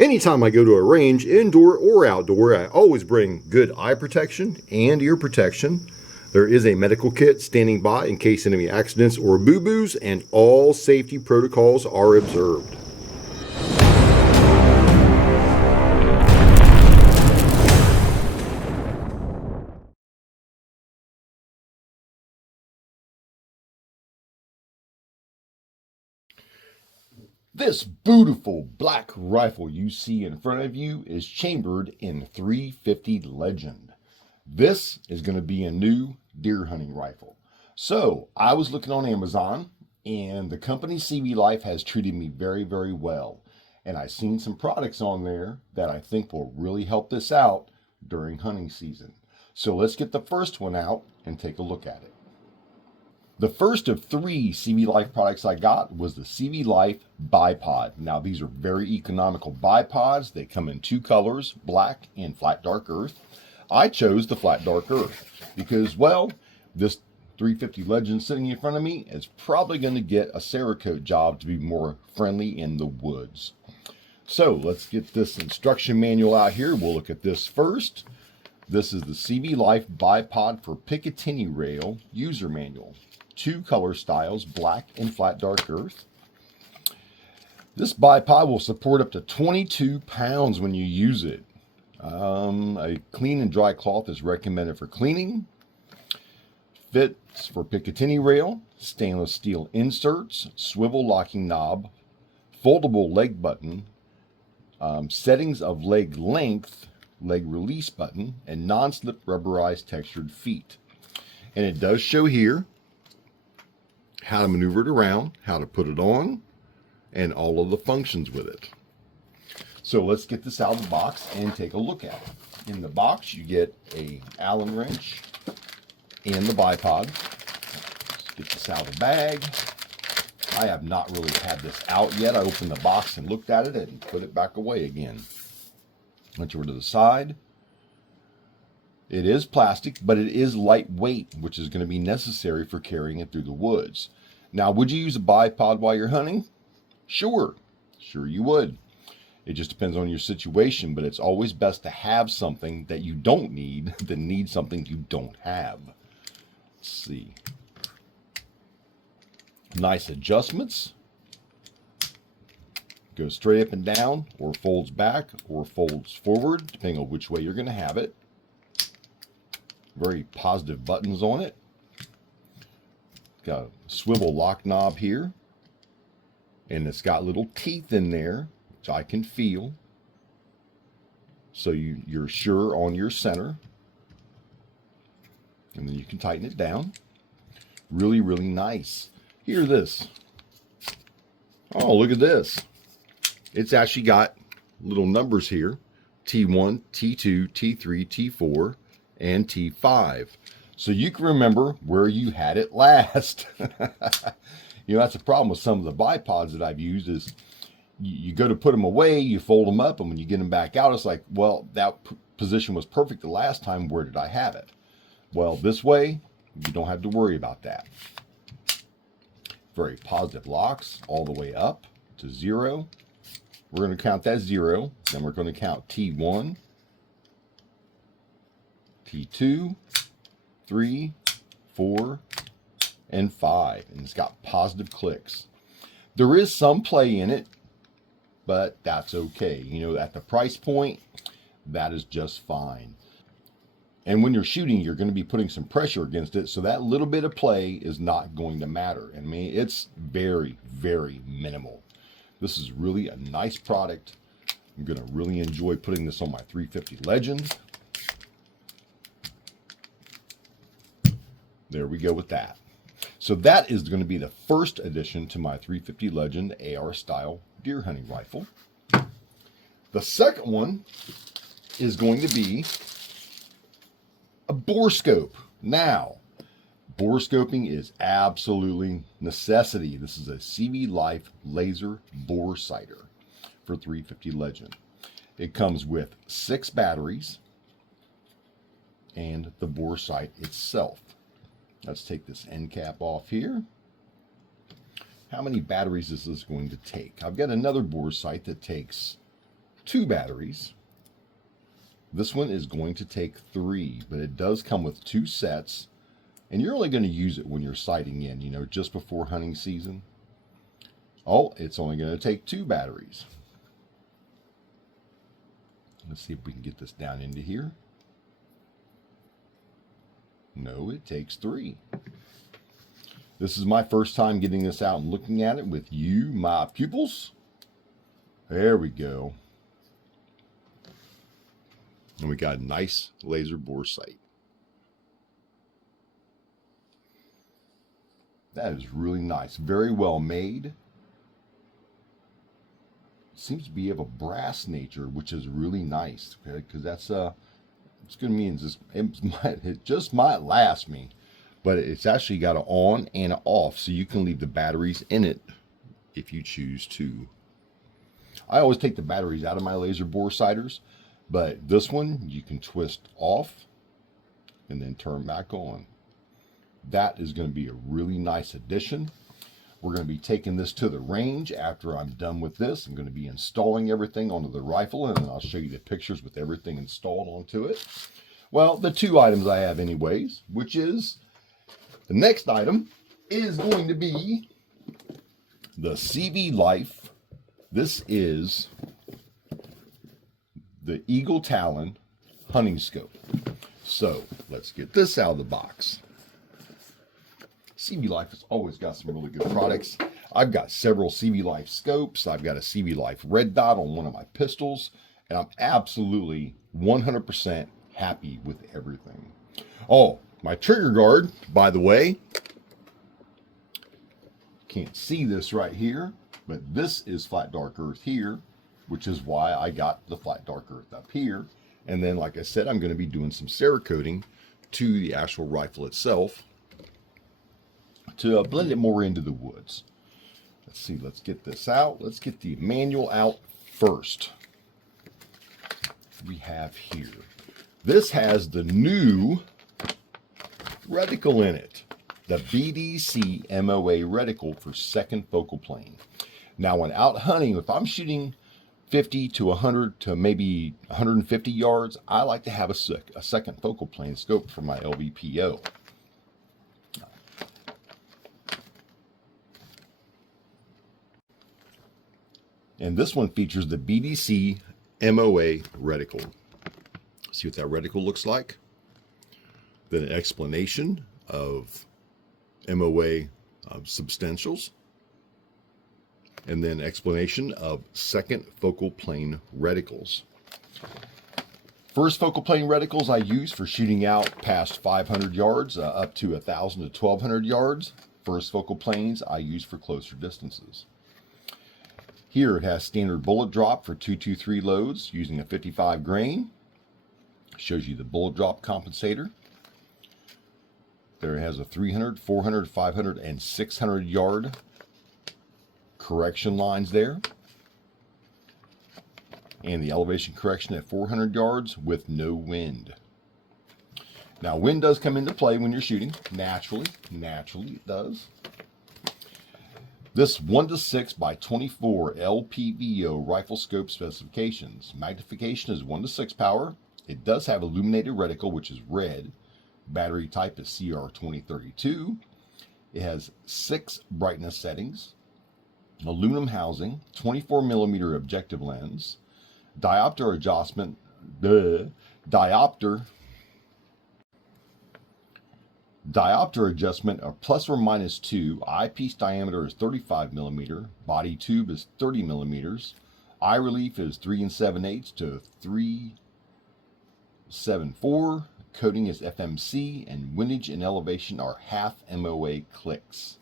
Anytime I go to a range, indoor or outdoor, I always bring good eye protection and ear protection. There is a medical kit standing by in case any accidents or boo-boos, and all safety protocols are observed. This beautiful black rifle you see in front of you is chambered in 350 Legend. This is going to be a new deer hunting rifle. So I was looking on Amazon, and the company Cvlife has treated me very, very well. And I've seen some products on there that I think will really help this out during hunting season. So let's get the first one out and take a look at it. The first of three Cvlife products I got was the Cvlife bipod. Now, these are very economical bipods. They come in two colors, black and flat dark earth. I chose the flat dark earth because, well, this 350 Legend sitting in front of me is probably going to get a Cerakote job to be more friendly in the woods. So let's get this instruction manual out here. We'll look at this first. This is the Cvlife bipod for Picatinny rail user manual. Two color styles, black and flat dark earth. This bipod will support up to 22 pounds when you use it. A clean and dry cloth is recommended for cleaning. Fits for Picatinny rail, stainless steel inserts, swivel locking knob, foldable leg button, settings of leg length, leg release button, and non-slip rubberized textured feet. And it does show here how to maneuver it around, how to put it on, and all of the functions with it. So let's get this out of the box and take a look at it. In the box, you get a Allen wrench and the bipod. Let's get this out of the bag. I have not really had this out yet. I opened the box and looked at it and put it back away again. Went over to the side. It is plastic, but it is lightweight, which is going to be necessary for carrying it through the woods. Now, would you use a bipod while you're hunting? Sure you would. It just depends on your situation, but it's always best to have something that you don't need than need something you don't have. Let's see. Nice adjustments. Goes straight up and down, or folds back, or folds forward, depending on which way you're going to have it. Very positive buttons on it. Got a swivel lock knob here. And it's got little teeth in there, which I can feel. So you're sure on your center. And then you can tighten it down. Really, really nice. Hear this. Oh, look at this. It's actually got little numbers here. T1, T2, T3, T4. And T5. So you can remember where you had it last. You know, that's a problem with some of the bipods that I've used is you go to put them away, you fold them up, and when you get them back out, it's like, well, that position was perfect the last time. Where did I have it? Well, this way, you don't have to worry about that. Very positive locks all the way up to 0. We're going to count that 0. Then we're going to count T1. T2, 3, 4, and 5. And it's got positive clicks. There is some play in it, but that's okay. You know, at the price point, that is just fine. And when you're shooting, you're going to be putting some pressure against it, so that little bit of play is not going to matter. I mean, it's very, very minimal. This is really a nice product. I'm going to really enjoy putting this on my 350 Legend. There we go with that. So that is going to be the first addition to my 350 Legend AR style deer hunting rifle. The second one is going to be a bore scope. Now, bore scoping is absolutely necessity. This is a Cvlife laser bore sighter for 350 Legend. It comes with 6 batteries and the bore sight itself. Let's take this end cap off here. How many batteries is this going to take? I've got another bore sight that takes 2 batteries. This one is going to take 3, but it does come with 2 sets, and you're only going to use it when you're sighting in, you know, just before hunting season. Oh, it's only going to take 2 batteries. Let's see if we can get this down into here. No, it takes 3. This is my first time getting this out and looking at it with you, my pupils. There we go. And we got a nice laser bore sight. That is really nice. Very well made. Seems to be of a brass nature, which is really nice. Okay, because that's it's going to mean it just might last me, but it's actually got an on and an off, so you can leave the batteries in it if you choose to. I always take the batteries out of my laser bore sighters, but this one you can twist off and then turn back on. That is going to be a really nice addition. We're going to be taking this to the range after I'm done with this. I'm going to be installing everything onto the rifle, and then I'll show you the pictures with everything installed onto it. Well, the 2 items I have anyways, which is the next item is going to be the Cvlife. This is the Eagle Talon hunting scope. So let's get this out of the box. Cvlife has always got some really good products. I've got several Cvlife scopes. I've got a Cvlife red dot on one of my pistols, and I'm absolutely 100% happy with everything. Oh, my trigger guard, by the way, can't see this right here, but this is flat dark earth here, which is why I got the flat dark earth up here. And then, like I said, I'm going to be doing some Cerakoting to the actual rifle itself to blend it more into the woods. Let's see, let's get this out. Let's get the manual out first. We have here, this has the new reticle in it, the BDC MOA reticle for second focal plane. Now when out hunting, if I'm shooting 50 to 100 to maybe 150 yards, I like to have a second focal plane scope for my LVPO. And this one features the BDC MOA reticle. See what that reticle looks like? Then an explanation of MOA substantials. And then explanation of second focal plane reticles. First focal plane reticles I use for shooting out past 500 yards, up to 1,000 to 1,200 yards. First focal planes I use for closer distances. Here it has standard bullet drop for 223 loads using a 55 grain. Shows you the bullet drop compensator. There it has a 300, 400, 500, and 600 yard correction lines there. And the elevation correction at 400 yards with no wind. Now wind does come into play when you're shooting, naturally it does. This 1:6 by 24 LPVO rifle scope specifications. Magnification is 1:6 power. It does have illuminated reticle, which is red. Battery type is CR2032. It has 6 brightness settings, aluminum housing, 24mm objective lens, diopter adjustment, diopter adjustment of plus or minus 2. Eyepiece diameter is 35mm. Body tube is 30mm. Eye relief is 3 7/8 to 3.74. Coating is FMC, and windage and elevation are half MOA clicks.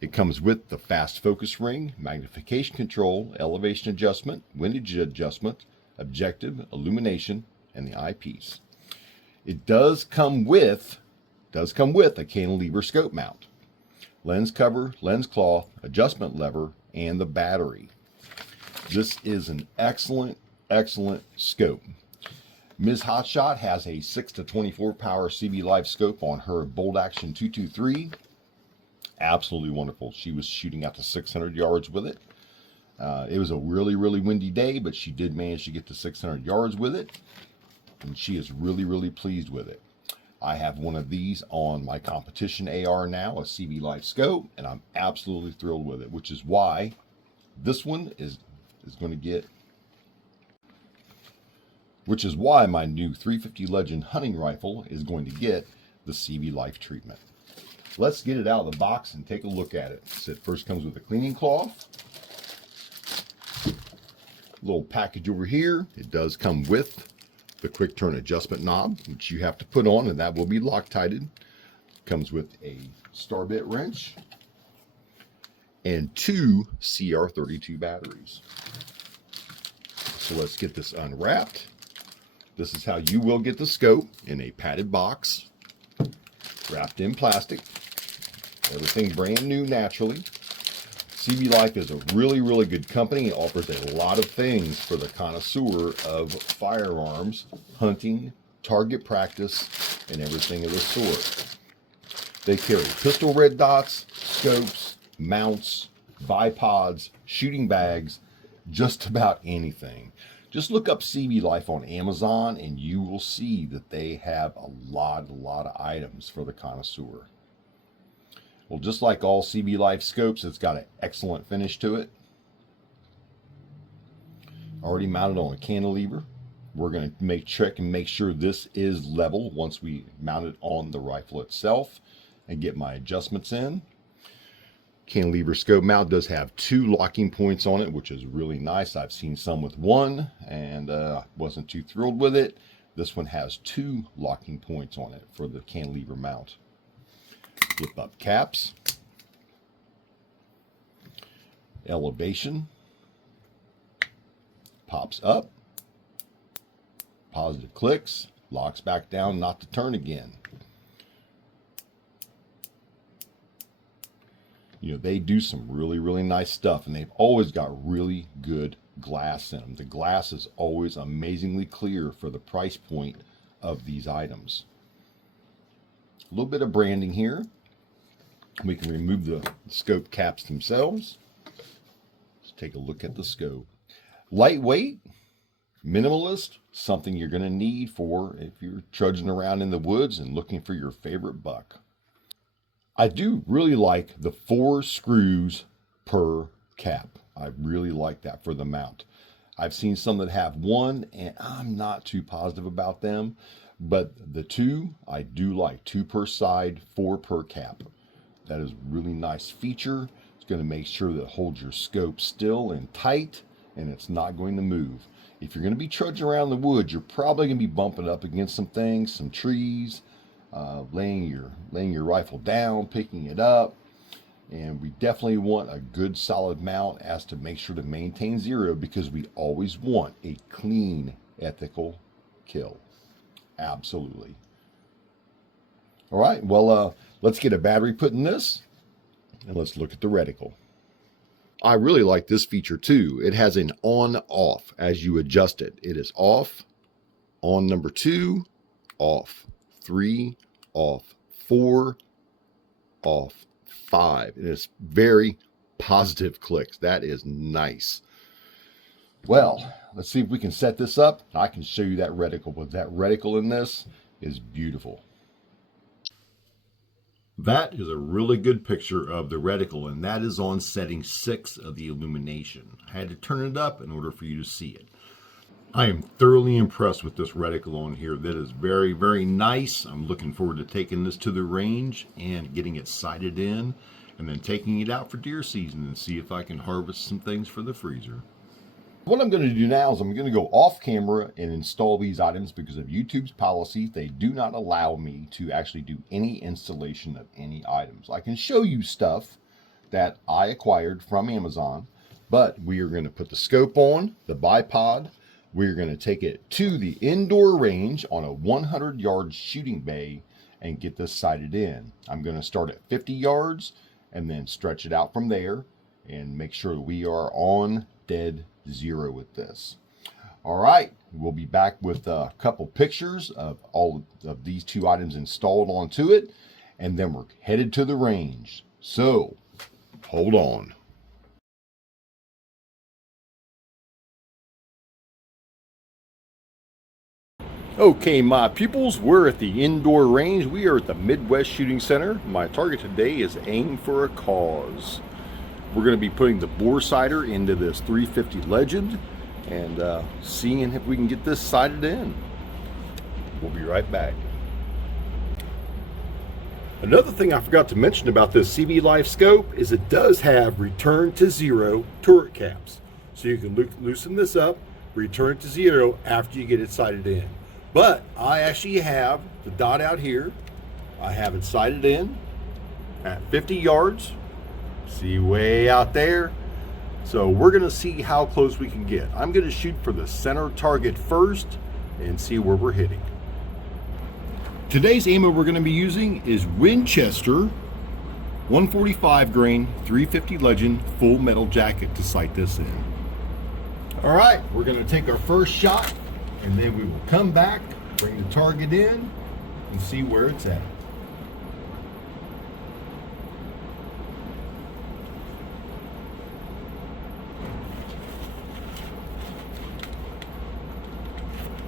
It comes with the fast focus ring, magnification control, elevation adjustment, windage adjustment, objective, illumination, and the eyepiece. It does come with a cantilever scope mount, lens cover, lens cloth, adjustment lever, and the battery. This is an excellent scope. Ms. Hotshot has a 6 to 24 power Cvlife scope on her Bolt Action 223. Absolutely wonderful. She was shooting out to 600 yards with it. It was a really, really windy day, but she did manage to get to 600 yards with it, and she is really, really pleased with it. I have one of these on my competition AR now, a Cvlife scope, and I'm absolutely thrilled with it, which is why this one is going to get, which is why my new 350 Legend hunting rifle is going to get the Cvlife treatment. Let's get it out of the box and take a look at it. So it first comes with a cleaning cloth. Little package over here. It does come with the quick turn adjustment knob, which you have to put on, and that will be Loctited. Comes with a star bit wrench and 2 CR32 batteries. So let's get this unwrapped. This is how you will get the scope, in a padded box, wrapped in plastic. Everything brand new naturally. Cvlife is a really, really good company. It offers a lot of things for the connoisseur of firearms, hunting, target practice, and everything of the sort. They carry pistol red dots, scopes, mounts, bipods, shooting bags, just about anything. Just look up Cvlife on Amazon and you will see that they have a lot of items for the connoisseur. Well, just like all Cvlife scopes, it's got an excellent finish to it. Already mounted on a cantilever. We're going to check and make sure this is level once we mount it on the rifle itself and get my adjustments in. Cantilever scope mount does have 2 locking points on it, which is really nice. I've seen some with 1 and wasn't too thrilled with it. This one has 2 locking points on it for the cantilever mount. Flip up caps, elevation, pops up, positive clicks, locks back down not to turn again. You know, they do some really, really nice stuff, and they've always got really good glass in them. The glass is always amazingly clear for the price point of these items. A little bit of branding here. We can remove the scope caps themselves. Let's take a look at the scope. Lightweight, minimalist, something you're going to need for if you're trudging around in the woods and looking for your favorite buck. I do really like the 4 screws per cap. I really like that for the mount. I've seen some that have 1, and I'm not too positive about them, but the 2 I do like. 2 per side, 4 per cap. That is a really nice feature. It's going to make sure that it holds your scope still and tight, and it's not going to move. If you're going to be trudging around the woods, you're probably going to be bumping up against some things, some trees, laying your rifle down, picking it up, and we definitely want a good solid mount as to make sure to maintain 0, because we always want a clean, ethical kill. Absolutely. All right, well, let's get a battery put in this, and let's look at the reticle. I really like this feature too. It has an on-off as you adjust it. It is off, on number 2, off, 3, off, 4, off, 5. And it's very positive clicks. That is nice. Well, let's see if we can set this up. I can show you that reticle, but that reticle in this is beautiful. That is a really good picture of the reticle, and that is on setting 6 of the illumination. I had to turn it up in order for you to see it. I am thoroughly impressed with this reticle on here. That is very, very nice. I'm looking forward to taking this to the range and getting it sighted in, and then taking it out for deer season and see if I can harvest some things for the freezer. What I'm going to do now is I'm going to go off camera and install these items because of YouTube's policy. They do not allow me to actually do any installation of any items. I can show you stuff that I acquired from Amazon, but we are going to put the scope on, the bipod. We're going to take it to the indoor range on a 100-yard shooting bay and get this sighted in. I'm going to start at 50 yards and then stretch it out from there and make sure we are on dead 0 with this. All right, we'll be back with a couple pictures of all of these 2 items installed onto it, and then we're headed to the range. So, hold on. Okay, my pupils, we're at the indoor range. We are at the Midwest Shooting Center. My target today is Aim for a Cause. We're going to be putting the bore sighter into this 350 Legend and seeing if we can get this sighted in. We'll be right back. Another thing I forgot to mention about this Cvlife scope is it does have return to zero turret caps. So you can loosen this up, return to zero after you get it sighted in. But I actually have the dot out here. I have it sighted in at 50 yards. See way out there. So we're gonna see how close we can get. I'm gonna shoot for the center target first and see where we're hitting. Today's ammo we're gonna be using is Winchester 145 grain 350 Legend full metal jacket to sight this in. All right, we're gonna take our first shot and then we will come back, bring the target in, and see where it's at.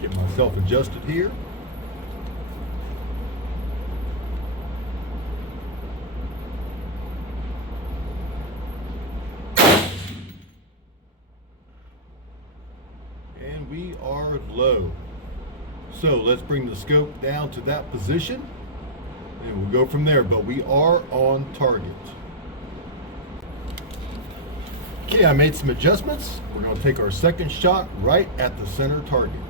Get myself adjusted here. And we are low. So let's bring the scope down to that position and we'll go from there, but we are on target. Okay, I made some adjustments. We're going to take our second shot right at the center target.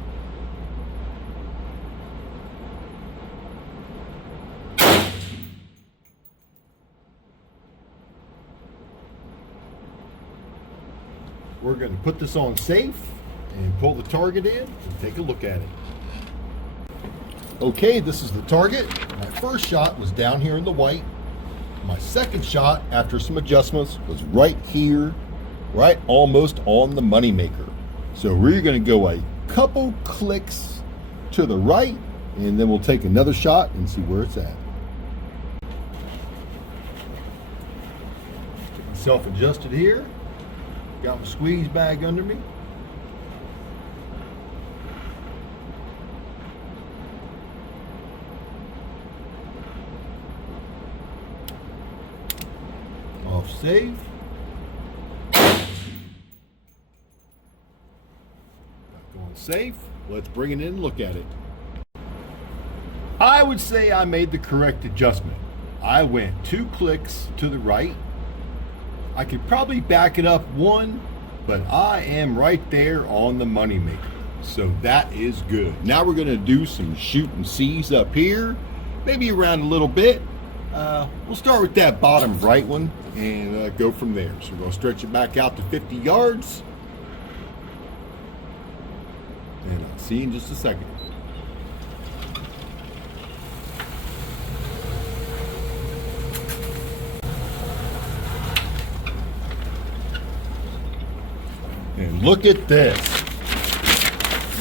We're going to put this on safe and pull the target in and take a look at it. Okay, this is the target. My first shot was down here in the white. My second shot, after some adjustments, was right here, right almost on the moneymaker. So we're going to go a couple clicks to the right, and then we'll take another shot and see where it's at. Get myself adjusted here. Got my squeeze bag under me. Off safe. Going safe. Let's bring it in and look at it. I would say I made the correct adjustment. I went 2 clicks to the right. I could probably back it up 1, but I am right there on the moneymaker. So that is good. Now we're gonna do some shoot and sees up here, maybe around a little bit. We'll start with that bottom right one and go from there. So we're gonna stretch it back out to 50 yards. And I'll see you in just a second. And look at this.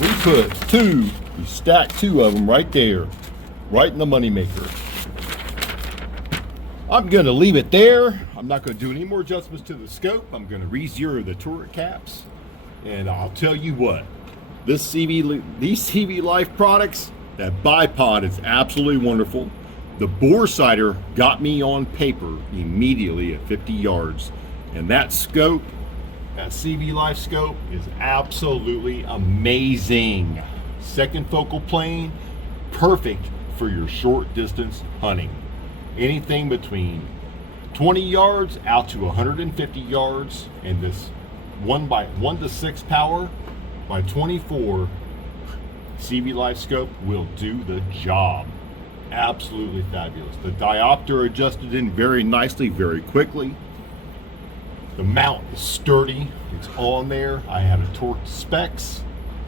We stacked 2 of them right there, right in the moneymaker. I'm gonna leave it there. I'm not gonna do any more adjustments to the scope. I'm gonna re-zero the turret caps. And I'll tell you what, these Cvlife products, that bipod is absolutely wonderful. The bore sighter got me on paper immediately at 50 yards. And that scope, that Cvlife scope, is absolutely amazing. Second focal plane, perfect for your short distance hunting. Anything between 20 yards out to 150 yards, and this 1 to 6 power by 24 Cvlife scope will do the job. Absolutely fabulous. The diopter adjusted in very nicely, very quickly. The mount is sturdy, it's on there. I have a torqued specs.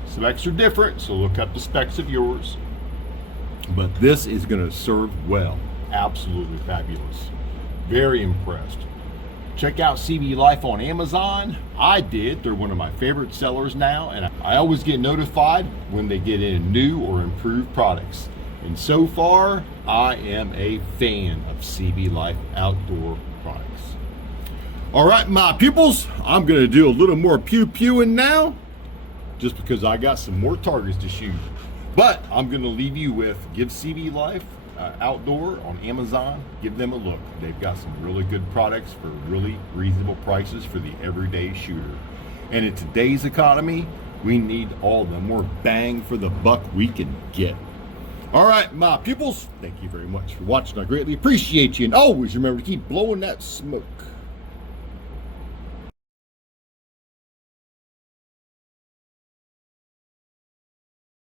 Specs are different, so look up the specs of yours. But this is gonna serve well. Absolutely fabulous. Very impressed. Check out Cvlife on Amazon. I did. They're one of my favorite sellers now, and I always get notified when they get in new or improved products. And so far, I am a fan of Cvlife outdoor products. All right, my pupils, I'm gonna do a little more pew-pewing now, just because I got some more targets to shoot. But I'm going to leave you with give Cvlife Outdoor on Amazon. Give them a look. They've got some really good products for really reasonable prices for the everyday shooter. And in today's economy, we need all the more bang for the buck we can get. All right, my pupils, thank you very much for watching. I greatly appreciate you. And always remember to keep blowing that smoke.